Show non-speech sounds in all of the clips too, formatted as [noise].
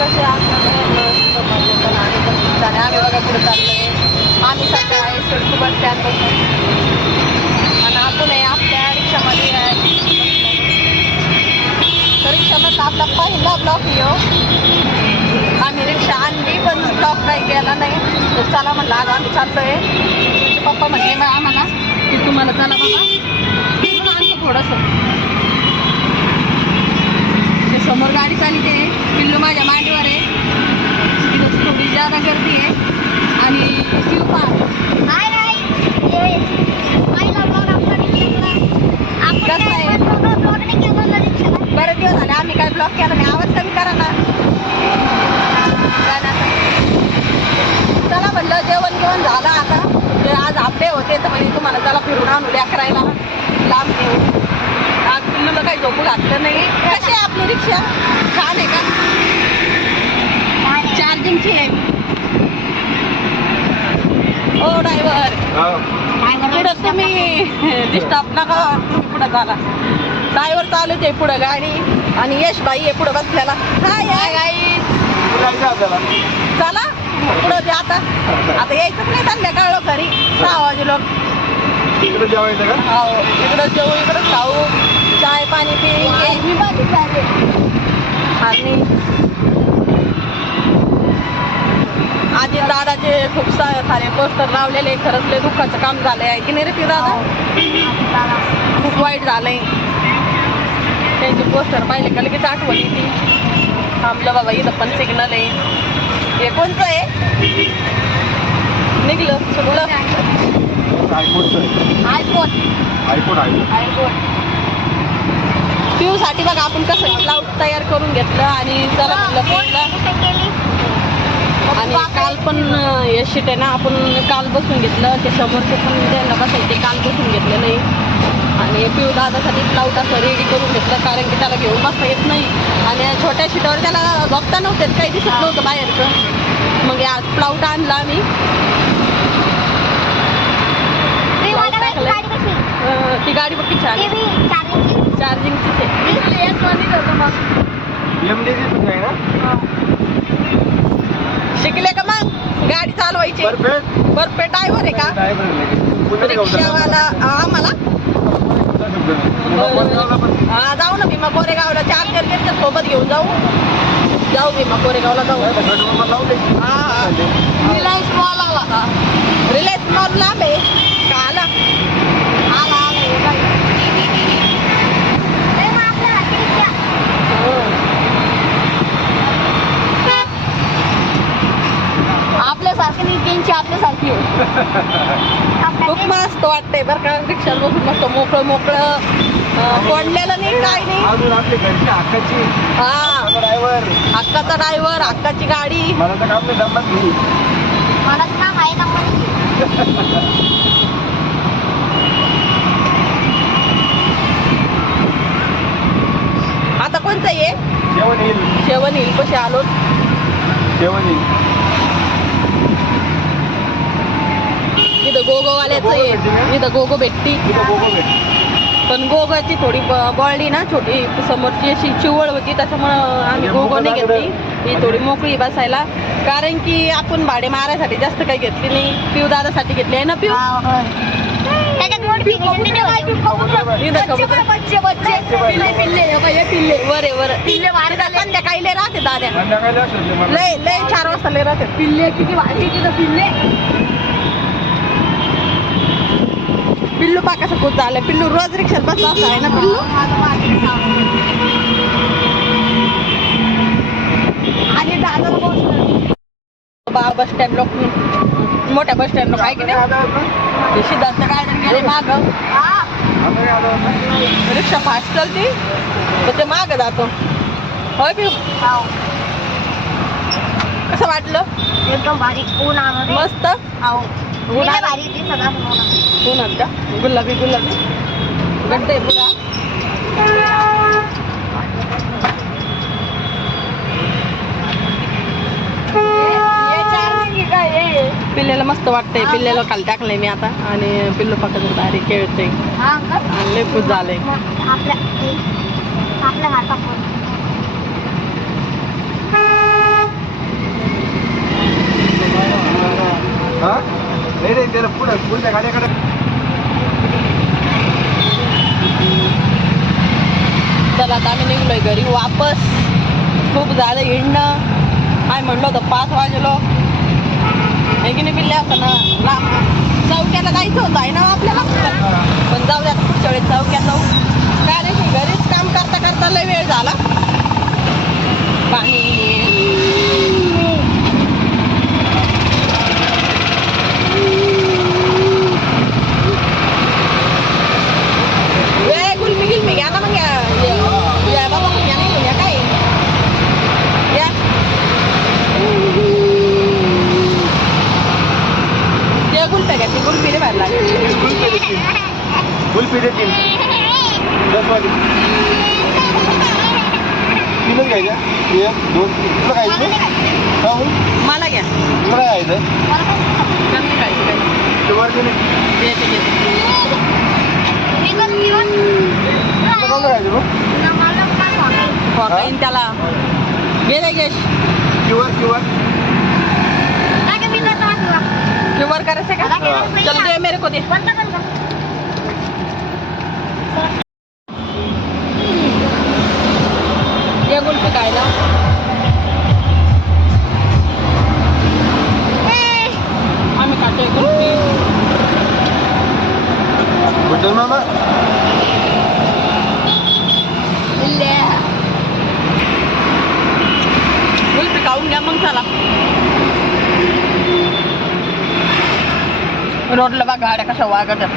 कसे आणि आम्ही आम्ही बघा कुठे आम्ही सध्या आहे बस आणि आपण आहे आपल्या रिक्षामध्ये तर रिक्षामध्ये आपला पहिला ब्लॉक येऊ आम्ही रिक्षा आणली पण ब्लॉक काही गेला नाही. तर चला म्हणलं आज आम्ही चाललोय. पप्पा म्हणले मग आम्हाला की तुम्हाला चला बाबा. आणतो थोडंसं. समोर गाडी चालते. पिल्लू माझ्या मांडीवर आहे. तिथं थोडी जादा गर्दी आहे. आणि शिव बरेच दिवस झाले. आम्ही काय ब्लॉक केला नाही. आवाज कमी करा ना. चला. म्हणलं जेवण घेऊन झालं आता. आज आपले होते तर म्हणजे तुम्हाला चला फिरून आणू करायला लांब नेऊ आज पिल्लूला काही झोपू घातलं नाही. कशी आहे आपली रिक्षा? छान आहे का? चार्जिंगची आहे. ओ ड्रायव्हर पुढं तुम्ही डिस्टर्ब नका. तुम्ही पुढं चाला. ड्रायव्हर चालूच आहे पुढं गाडी. आणि यश बाई आहे पुढं बसलेला. हाय हाय गाई चला. पुढं ते आता. आता यायचंच नाही संध्याकाळ घरी. सहा वाजे लोक. इकडे जेवायचं का? हो इकडं जेवू इकडं खाऊ. चाय पाणी पिंगे मी बघितलं आणि आजी दादाचे खूप सारे पोस्टर लावलेले खरंच लय दुःखाचं काम झालंय आहे की नाही रे ती दादा. खूप वाईट झालंय. त्यांचे पोस्टर पाहिले का लगेच आठवण येते. थांबलं बाबा इथं पण सिग्नल आहे. हे कोणचं आहे? निघलं सुटलं. आयफोन. आयफोन. आयफोन. आयफोन. साठी बघा आपण कसं क्लाउड तयार करून घेतलं आणि चला आणि काल पण अं, हे शीट आहे ना आपण काल बसून घेतलं ते समोरचे पण त्यांना बसायचे काल बसून घेतलेलं आहे. आणि पिऊ दादासाठी क्लाउड असं रेडी करून घेतलं कारण की त्याला घेऊन बसता येत नाही. आणि छोट्या शीटावर त्याला बघता नव्हते काही दिसत नव्हतं बाहेरचं. मग या प्लाउट आणला आम्ही. ती गाडी बघ किती छान आहे. चार्जिंगचीच आहे एम डी आहे ना? शिकले का मग? गाडी चालवायची. परफेक्ट बरं ड्रायव्हर आहे का? रिक्षावाला आम्हाला. हा जाऊ ना भीमा कोरेगावला. चार्जर घेतलं सोबत घेऊन जाऊ. जाऊ भीमा कोरेगावला जाऊ. हा हा. रिलायन्स मॉल आला हा. रिलायन्स मॉल लांब आहे. का आला आला हे बघ. हो. आपल्यासारखी नाही त्यांची आपल्यासारखी आहे. [laughs] खूप मस्त वाटतंय बरं का रिक्षात बसून मस्त मोकळं मोकळं अं, कोंडलेलं नाही काय नाही. अजून आपली घरची हक्काची हा. ड्रायव्हर हक्काचा ड्रायव्हर हक्काची गाडी. मला तर काम नाही घेऊ आता कोणतं आहे? जेवण येईल. जेवण येईल कसे आलो जेवण येईल. इथं गोगोवाल्याचं आहे. इथं गोगो भेटती. पण गोगाची थोडी ब- बळली ना छोटी समोरची अशी चिवळ होती त्याच्यामुळं आम्ही गोगो नाही घेतली. ही थोडी मोकळी बसायला. कारण की आपण भाडे मारायसाठी जास्त काही घेतली नाही. पिऊ दादासाठी घेतली आहे ना पिऊ. पिल्ले संध्याकाळी. लय राहते दाद्या. लय लय चार वाजता लय राहते. पिल्ले किती वाढली तिथं पिल्ले. पिल्लू पा कसं खूप झालं पिल्लू रोज रिक्षात बसला असं आहे ना पिल्लू? आणि पोहोचलं बा बस स्टँड लोक मोठ्या बस स्टँड लोक आहे की नाही? ते सिद्धार्थ गार्डन गेले माग. रिक्षा फास्ट चालती तर ते माग जातो. होय पिऊ कसं वाटलं? एकदम भारी. मस्त. भारी ती सगळा ऊन का गुलाबी गुलाबी गड्डे पुरा पिल्ल्याला मस्त वाटतंय. पिल्ल्याला खाली टाकलंय मी आता. आणि पिल्लू पकडून भारी खेळते आणि लय खुश झालंय. आपल्या आपल्या हातात पुढच्या गाड्याकडे. चला आता आम्ही निघलोय घरी वापस. खूप झालं हिंडणं. काय म्हणलो होतं पाच वाजलो. आहे की नाही पिल्ले असं ना? लांब चौक्याला जायचं होतं आहे ना आपल्याला? पण जाऊ द्या पुढच्या वेळेस चौक्या जाऊ काय नाही की घरीच काम करता करता लय वेळ झाला पाणी ए, गुलमी गिलमी घ्या ना मग या या- या बाबा मग या नाही या काय या या गुलप्या घ्या ती गुलपी रे बाहेर लागली. कुल्फी देतील कुल्फी देतील दस वाजे तीनच घ्यायच्या एक दोन तीन. तुला खायचं का मला घ्या. तुला काय खायचं मग काय? सांगायचं खोकाईन त्याला. घे रे गेश किवर किवर काय का मी जातो वाटलं क्यूवर करायचं का हा. चल दे मेरे को दे बंद बंद ये गुलपी काय ना आम्ही खातोय गुलपी बुड्डल मामा गुलपी खाऊन घ्या मग चला रोडला बा गाड्या कशा वागत आहेत.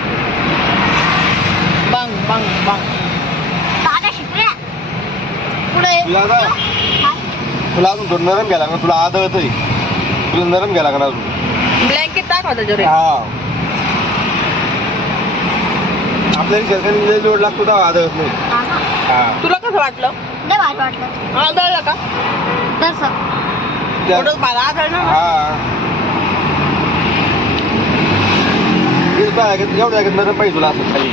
बंग बंग बंग. दादा शिकल्या पुढे तुला आता तुला अजून थोडं नरम घ्यायला लागणार तुला आदळत तुला नरम घ्यायला लागणार अजून. ब्लँकेट दाखवा त्याच्यावर हा आपल्याला सरकारने लय लोड लागतो तेव्हा आदळत नाही. हा. तुला कसं वाटलं? वाटलं. आदळलं का? तसं. त्या- थोडं मला आदळलं ना? हा. हे काय आहे, एवढं जागेत नरम पाहिजे तुला असं खाली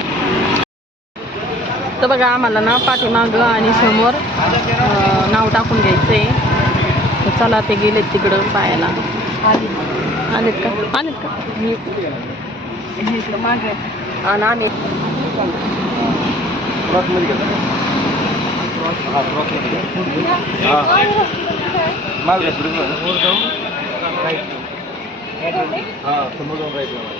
तर बघा आम्हाला ना पाठीमागं आणि समोर अं, नाव टाकून घ्यायचं आहे तर चला ते गेलेत तिकडं पायाला आलेत का आलेत का मी आणि आम्ही क्रॉसमध्ये. हा क्रॉसमध्ये. हा. हा समोर जाऊन राईट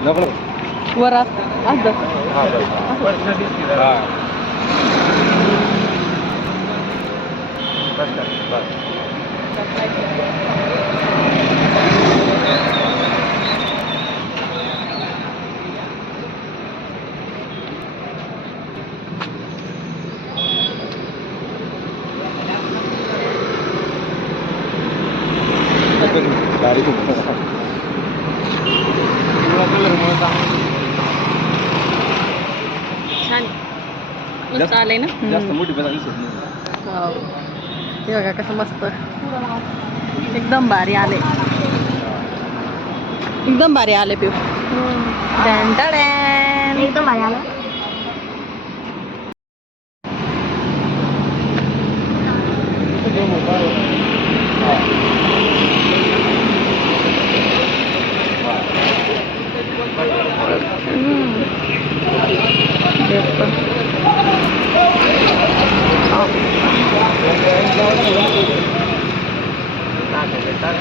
उद्या नको नको. वर असं हा बस हा बस कर, बस गाडी खूप मस्त आलंय ना? जास्त. मोठी दिसत नाही. हे बघा कसं मस्त. एकदम भारी आले. एकदम भारी आले पिऊ. डॅन डॅन. एकदम भारी आलं हम्म. हे पण. पट-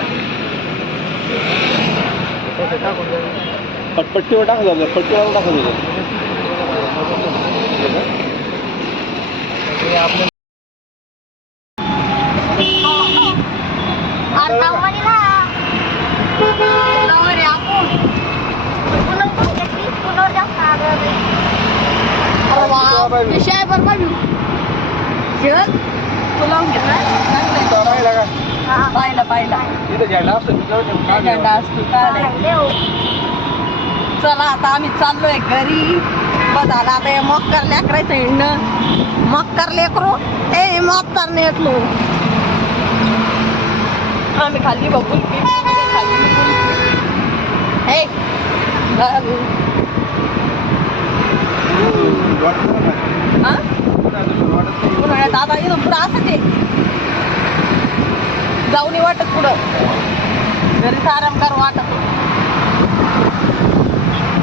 पट्टीवर टाकत जाऊ पट्टीवर टाकत आलं पाहिजे विषय आहे बरं बाबू खेळ तू लावून घे तो पाहिला का पाहिला पाहिला इथं झेंडा असतो तिथं ते काय झेंडा असतो काय चला आता आम्ही चाललोय घरी. बस आला आता हे मक्कर लेकरायचं हिंडणं. मक्कर लेकरो ए मक्कर नेटलो. आम्ही खाल्ली बघून खाल्ली हे बाबू. वाटत नाही. हा? वाटत नाही. उन्हाळ्यात आता इथून पुढं असं ते जाऊ नाही वाटत पुढं घरीच आराम कर वाटत.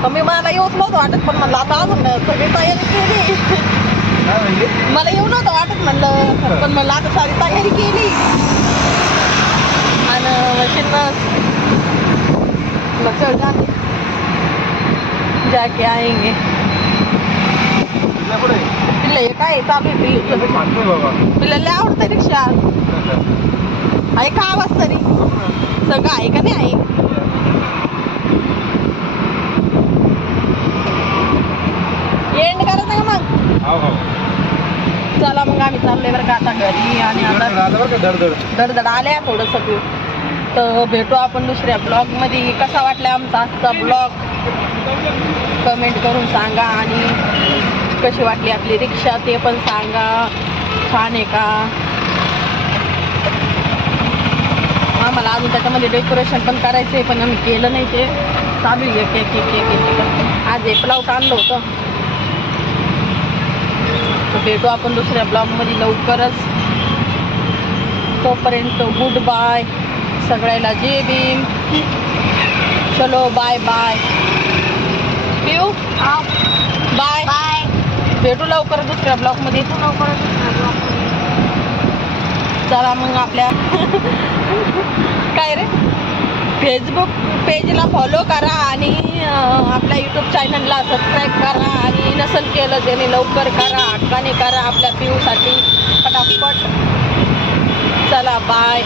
कमी मला येऊच नव्हतं वाटत पण म्हणलं आता अजून सगळी तयारी केली? मला येऊ नव्हतं वाटत म्हणलं पण म्हणलं आता सारी तयारी केली. आणि मशीन चल जाते. जाके आएंगे? पिल्ले काय चालू आहे पिल्ले मी पिल्लेला आवडतं रिक्षा. आहे का आवाज तरी? सगळं आहे का नाही आहे? एंड करायचं का मग? हो हो. चला मग आम्ही चाललोय बरं का आता घरी आणि आता दडदड दडदड आल्या थोडंसं पिऊ तर भेटू आपण दुसऱ्या ब्लॉगमध्ये कसा वाटला आमचा आजचा ब्लॉग कमेंट करून सांगा आणि कशी वाटली आपली रिक्षा ते पण सांगा. छान आहे का? अजून त्याच्यामध्ये डेकोरेशन पण करायचं आहे पण आम्ही केलं नाही ते. चालू आहे एक एक एक. आज एक प्लाउट आणलं होतं. भेटू आपण दुसऱ्या ब्लॉगमध्ये लवकरच. तोपर्यंत गुड बाय सगळ्याला जे भीम. चलो बाय बाय पिऊ? बाय बाय भेटू लवकर दुसऱ्या ब्लॉगमध्ये लवकरच चला मग आपल्या काय रे? फेसबुक पेजला फॉलो करा आणि आपल्या यूट्यूब चॅनलला सबस्क्राईब करा आणि नसेल केलं त्याने लवकर करा हक्काने करा आपल्या पिऊसाठी पटापट. चला बाय